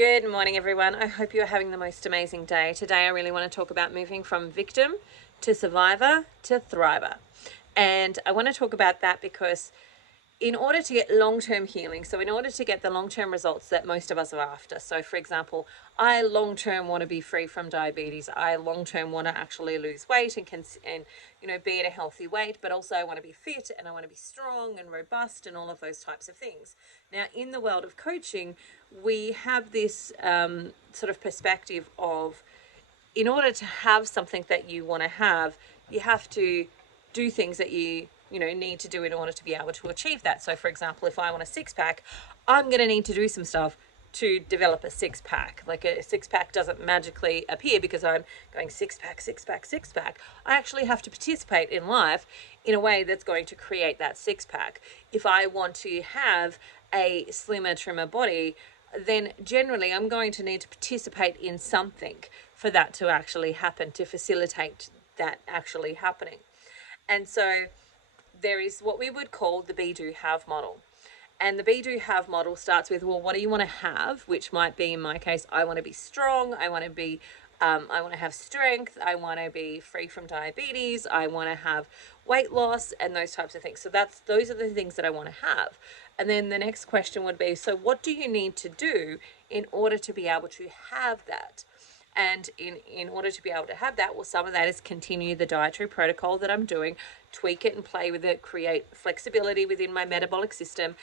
Good morning, everyone. I hope you're having the most amazing day. Today, I really want to talk about moving from victim to survivor to thriver. And I want to talk about that because in order to get long-term healing, so in order to get the long-term results that most of us are after, so for example, I long-term want to be free from diabetes. I long-term want to actually lose weight and be at a healthy weight, but also I want to be fit and I want to be strong and robust and all of those types of things. Now, in the world of coaching, we have this sort of perspective of, in order to have something that you want to have, you have to do things that you need to do in order to be able to achieve that. So for example, if I want a six-pack, I'm going to need to do some stuff to develop a six-pack. Like a six-pack doesn't magically appear because I'm going six-pack, six-pack, six-pack. I actually have to participate in life in a way that's going to create that six-pack. If I want to have a slimmer, trimmer body, then generally I'm going to need to participate in something for that to actually happen, to facilitate that actually happening. And so there is what we would call the be, do, have model. And the be, do, have model starts with, well, what do you want to have? Which might be, in my case, I want to be strong. I want to have strength. I want to be free from diabetes. I want to have weight loss and those types of things. So those are the things that I want to have. And then the next question would be, so what do you need to do in order to be able to have that? And in order to be able to have that, well, some of that is continue the dietary protocol that I'm doing, tweak it and play with it, create flexibility within my metabolic system,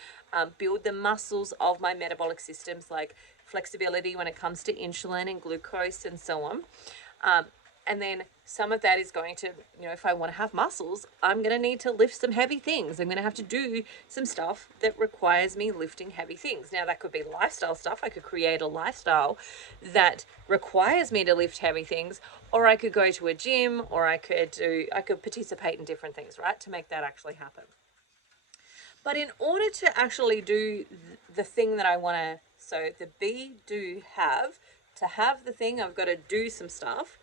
build the muscles of my metabolic systems, like flexibility when it comes to insulin and glucose and so on. And then some of that is going to, if I want to have muscles, I'm going to need to lift some heavy things. I'm going to have to do some stuff that requires me lifting heavy things. Now, that could be lifestyle stuff. I could create a lifestyle that requires me to lift heavy things, or I could go to a gym, or I could participate in different things, right, to make that actually happen. But in order to actually do the thing that I want to, so the be, do, have, to have the thing, I've got to do some stuff.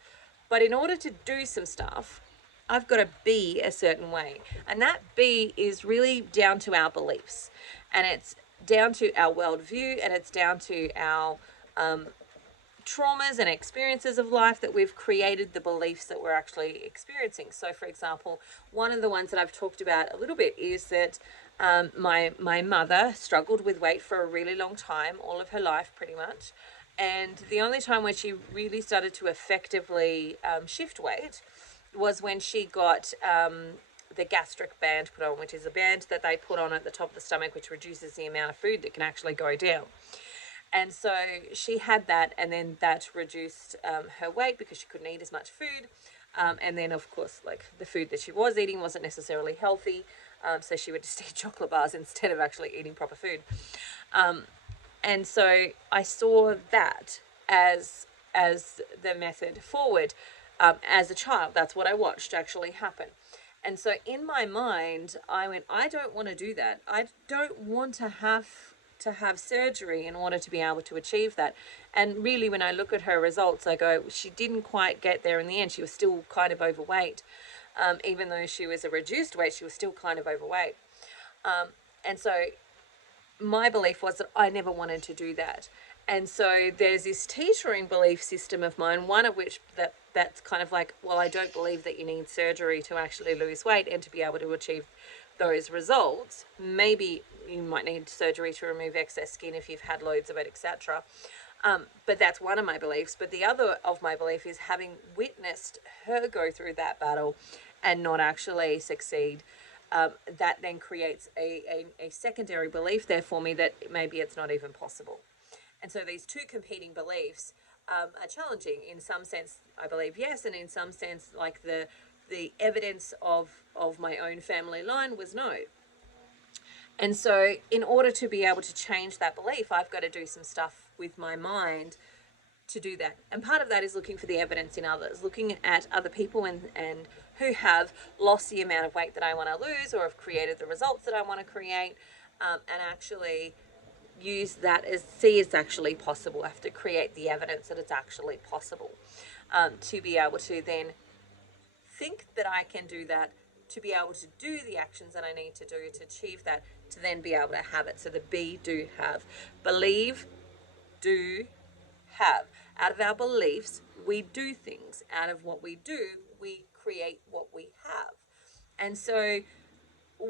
But in order to do some stuff, I've got to be a certain way. And that be is really down to our beliefs. And it's down to our worldview, and it's down to our traumas and experiences of life that we've created the beliefs that we're actually experiencing. So for example, one of the ones that I've talked about a little bit is that my mother struggled with weight for a really long time, all of her life pretty much. And the only time when she really started to effectively shift weight was when she got the gastric band put on, which is a band that they put on at the top of the stomach, which reduces the amount of food that can actually go down. And so she had that, and then that reduced her weight because she couldn't eat as much food. And then, of course, like the food that she was eating wasn't necessarily healthy. So she would just eat chocolate bars instead of actually eating proper food. And so I saw that as the method forward. As a child, that's what I watched actually happen. And so in my mind, I went, I don't want to do that. I don't want to have surgery in order to be able to achieve that. And really, when I look at her results, I go, she didn't quite get there in the end. She was still kind of overweight. Even though she was a reduced weight, she was still kind of overweight. And so my belief was that I never wanted to do that. And so there's this teetering belief system of mine, one of which that's kind of like, well, I don't believe that you need surgery to actually lose weight and to be able to achieve those results. Maybe you might need surgery to remove excess skin if you've had loads of it, etc. But that's one of my beliefs. But the other of my belief is, having witnessed her go through that battle and not actually succeed, that then creates a secondary belief there for me that maybe it's not even possible. And so these two competing beliefs are challenging. In some sense, I believe yes, and in some sense, like the evidence of my own family line was no. And so in order to be able to change that belief, I've got to do some stuff with my mind to do that. And part of that is looking for the evidence in others, looking at other people and who have lost the amount of weight that I want to lose, or have created the results that I want to create, and actually use that as, see it's actually possible. I have to create the evidence that it's actually possible, to be able to then think that I can do that, to be able to do the actions that I need to do to achieve that, to then be able to have it. So the be, do, have. Believe, do, have. Out of our beliefs, we do things. Out of what we do, we create what we have. And so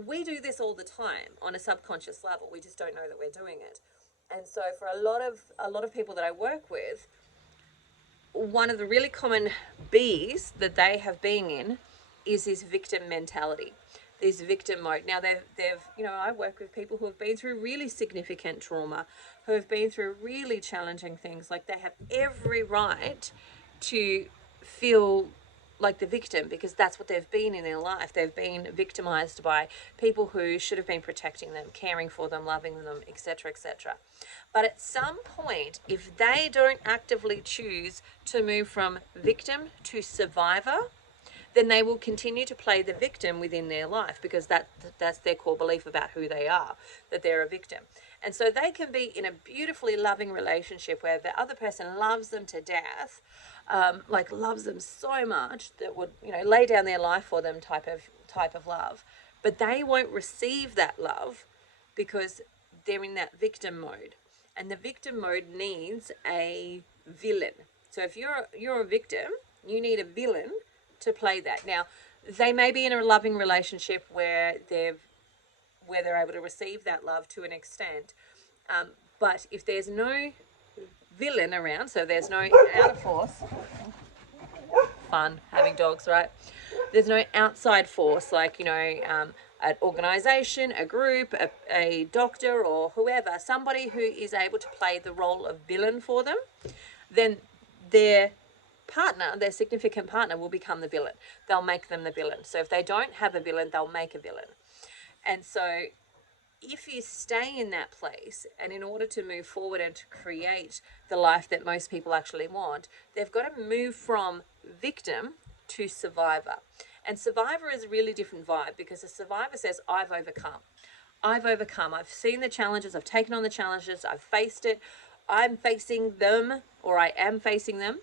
we do this all the time on a subconscious level. We just don't know that we're doing it. And so for a lot of people that I work with, one of the really common B's that they have been in is this victim mentality, this victim mode. Now they've I work with people who have been through really significant trauma, who have been through really challenging things. Like, they have every right to feel like the victim, because that's what they've been in their life. They've been victimized by people who should have been protecting them, caring for them, loving them, etc., etc. But at some point, if they don't actively choose to move from victim to survivor, then they will continue to play the victim within their life, because that's their core belief about who they are, that they're a victim. And so they can be in a beautifully loving relationship where the other person loves them to death, like loves them so much that would, lay down their life for them type of love. But they won't receive that love because they're in that victim mode. And the victim mode needs a villain. So if you're a victim, you need a villain to play that. Now, they may be in a loving relationship where they're able to receive that love to an extent. But if there's no villain around, so there's no outer force, fun having dogs, right? There's no outside force like, an organization, a group, a doctor, or whoever, somebody who is able to play the role of villain for them, then their significant partner will become the villain. They'll make them the villain. So if they don't have a villain, they'll make a villain. And so if you stay in that place, and in order to move forward and to create the life that most people actually want, they've got to move from victim to survivor. And survivor is a really different vibe, because a survivor says, I've overcome. I've seen the challenges. I've taken on the challenges. I've faced it. I'm facing them, or I am facing them.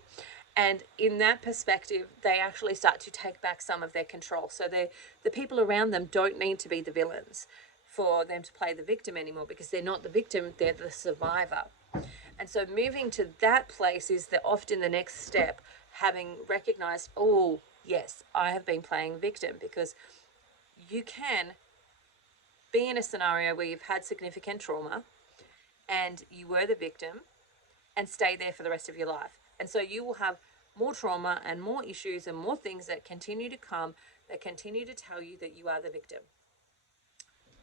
And in that perspective, they actually start to take back some of their control. So the people around them don't need to be the villains for them to play the victim anymore, because they're not the victim, they're the survivor. And so moving to that place is often the next step, having recognized, oh, yes, I have been playing victim, because you can be in a scenario where you've had significant trauma and you were the victim and stay there for the rest of your life. And so you will have more trauma and more issues and more things that continue to come, that continue to tell you that you are the victim.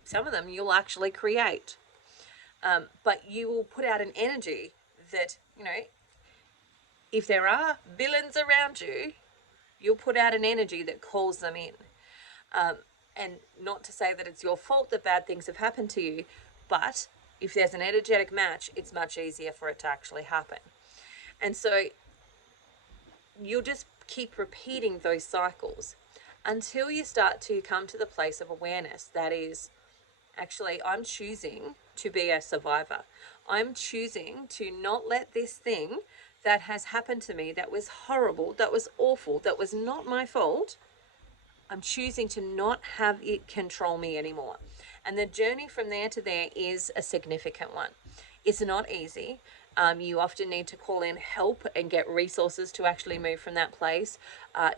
Some of them you'll actually create. But you will put out an energy that, if there are villains around you, you'll put out an energy that calls them in. And not to say that it's your fault that bad things have happened to you, but if there's an energetic match, it's much easier for it to actually happen. And so you'll just keep repeating those cycles until you start to come to the place of awareness that is, actually, I'm choosing to be a survivor. I'm choosing to not let this thing that has happened to me, that was horrible, that was awful, that was not my fault, I'm choosing to not have it control me anymore. And the journey from there to there is a significant one. It's not easy. You often need to call in help and get resources to actually move from that place.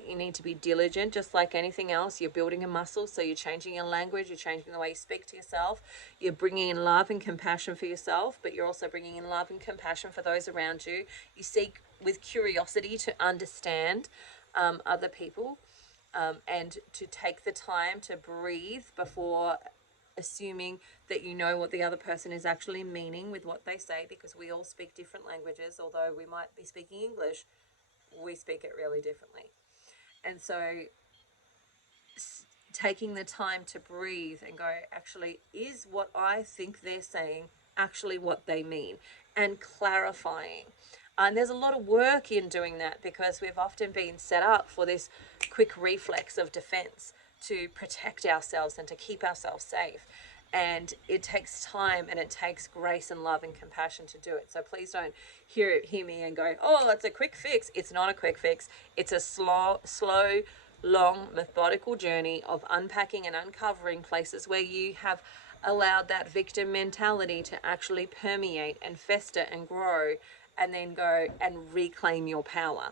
You need to be diligent, just like anything else. You're building a muscle, so you're changing your language, you're changing the way you speak to yourself. You're bringing in love and compassion for yourself, but you're also bringing in love and compassion for those around you. You seek with curiosity to understand other people, and to take the time to breathe before assuming that you know what the other person is actually meaning with what they say, because we all speak different languages. Although we might be speaking English, we speak it really differently. And so taking the time to breathe and go, actually, is what I think they're saying actually what they mean? And clarifying. And there's a lot of work in doing that, because we've often been set up for this quick reflex of defense to protect ourselves and to keep ourselves safe. And it takes time, and it takes grace and love and compassion to do it. So please don't hear me and go, oh, it's a quick fix. It's not a quick fix. It's a slow, long, methodical journey of unpacking and uncovering places where you have allowed that victim mentality to actually permeate and fester and grow and then go and reclaim your power.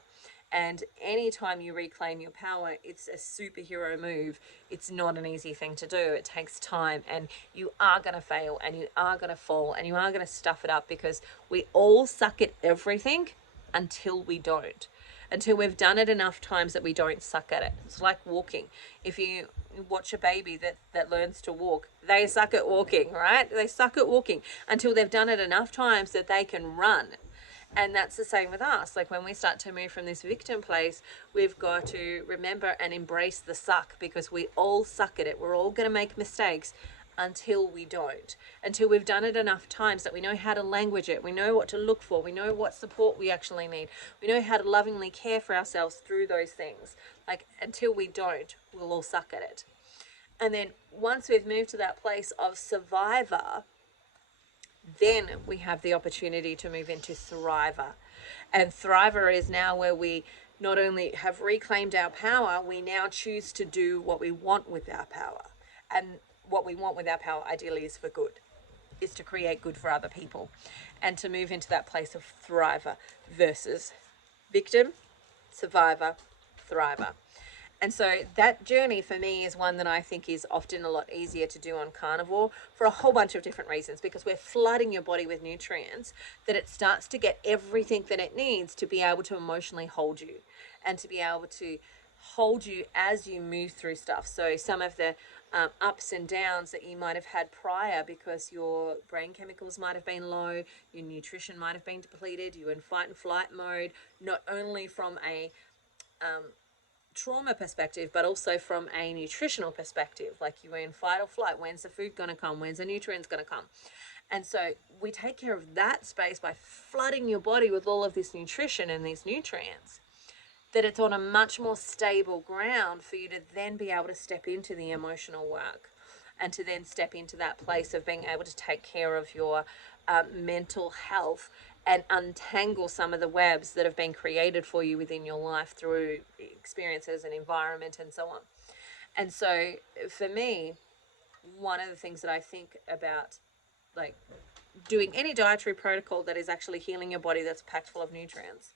And anytime you reclaim your power, it's a superhero move. It's not an easy thing to do. It takes time, and you are going to fail, and you are going to fall, and you are going to stuff it up, because we all suck at everything until we don't. Until we've done it enough times that we don't suck at it. It's like walking. If you watch a baby that learns to walk, they suck at walking, right? They suck at walking until they've done it enough times that they can run. And that's the same with us. Like when we start to move from this victim place, we've got to remember and embrace the suck, because we all suck at it. We're all going to make mistakes until we don't. Until we've done it enough times that we know how to language it. We know what to look for. We know what support we actually need. We know how to lovingly care for ourselves through those things. Like until we don't, we'll all suck at it. And then once we've moved to that place of survivor, then we have the opportunity to move into thriver. And thriver is now where we not only have reclaimed our power, we now choose to do what we want with our power. And what we want with our power ideally is for good, is to create good for other people, and to move into that place of thriver versus victim, survivor, thriver. And so that journey for me is one that I think is often a lot easier to do on carnivore for a whole bunch of different reasons, because we're flooding your body with nutrients that it starts to get everything that it needs to be able to emotionally hold you, and to be able to hold you as you move through stuff. So some of the ups and downs that you might have had prior, because your brain chemicals might have been low, your nutrition might have been depleted, you're in fight and flight mode, not only from a trauma perspective, but also from a nutritional perspective. Like you were in fight or flight. When's the food going to come? When's the nutrients going to come? And so we take care of that space by flooding your body with all of this nutrition and these nutrients, that it's on a much more stable ground for you to then be able to step into the emotional work, and to then step into that place of being able to take care of your mental health, and untangle some of the webs that have been created for you within your life through experiences and environment and so on. And so for me, one of the things that I think about, like doing any dietary protocol that is actually healing your body, that's packed full of nutrients,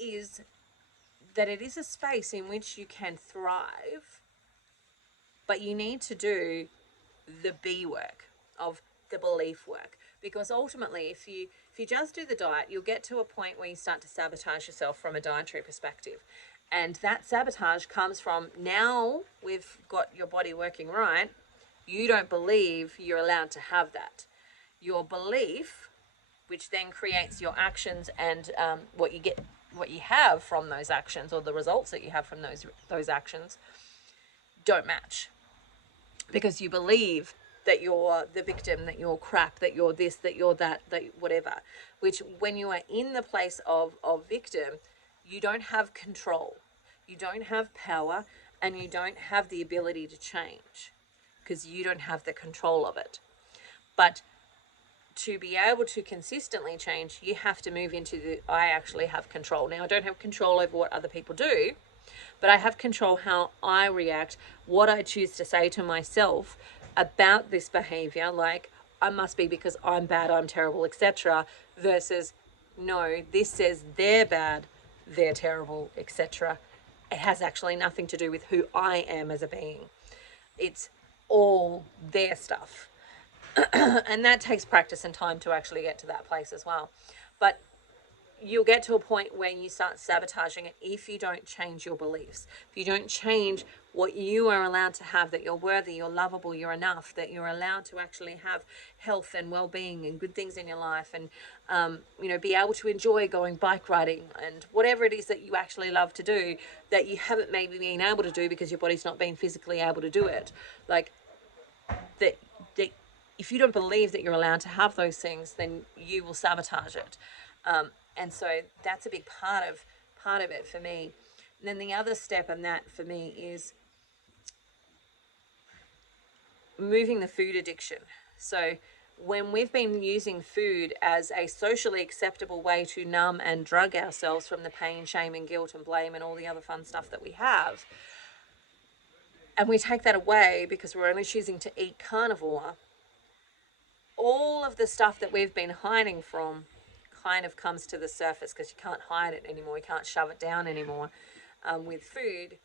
is that it is a space in which you can thrive, but you need to do the B work of the belief work. Because ultimately, if you just do the diet, you'll get to a point where you start to sabotage yourself from a dietary perspective. And that sabotage comes from, now we've got your body working right, you don't believe you're allowed to have that. Your belief, which then creates your actions, and what you have from those actions, or the results that you have from those actions, don't match. Because you believe that you're the victim, that you're crap, that you're this, that you're that whatever. Which, when you are in the place of victim, you don't have control, you don't have power, and you don't have the ability to change, because you don't have the control of it. But to be able to consistently change, you have to move into the, I actually have control. Now, I don't have control over what other people do, but I have control how I react, what I choose to say to myself about this behavior, like I must be because I'm bad, I'm terrible, etc., versus no, this says they're bad, they're terrible, etc. It has actually nothing to do with who I am as a being. It's all their stuff. And that takes practice and time to actually get to that place as well. But you'll get to a point where you start sabotaging it if you don't change your beliefs. If you don't change what you are allowed to have, that you're worthy, you're lovable, you're enough, that you're allowed to actually have health and well-being and good things in your life, and be able to enjoy going bike riding and whatever it is that you actually love to do, that you haven't maybe been able to do because your body's not been physically able to do it. Like that if you don't believe that you're allowed to have those things, then you will sabotage it. And so that's a big part of it for me. And then the other step in that for me is moving the food addiction. So when we've been using food as a socially acceptable way to numb and drug ourselves from the pain, shame, and guilt and blame and all the other fun stuff that we have, and we take that away because we're only choosing to eat carnivore, all of the stuff that we've been hiding from kind of comes to the surface because you can't hide it anymore. You can't shove it down anymore with food,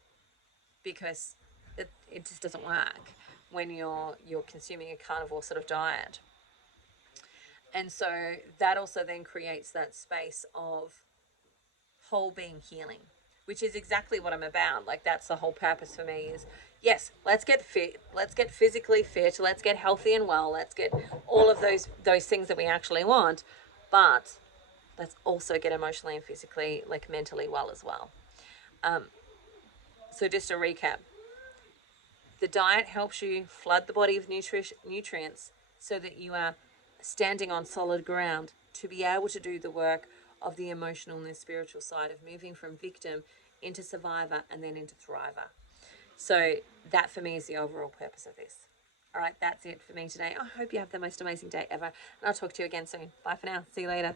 because it just doesn't work when you're consuming a carnivore sort of diet. And so that also then creates that space of whole being healing, which is exactly what I'm about. Like, that's the whole purpose for me is, yes, let's get fit, let's get physically fit, let's get healthy and well, let's get all of those things that we actually want, but let's also get emotionally and physically, like mentally well as well. So just to recap, the diet helps you flood the body with nutrients so that you are standing on solid ground to be able to do the work of the emotional and the spiritual side of moving from victim into survivor and then into thriver. So that for me is the overall purpose of this. All right, that's it for me today. I hope you have the most amazing day ever, and I'll talk to you again soon. Bye for now. See you later.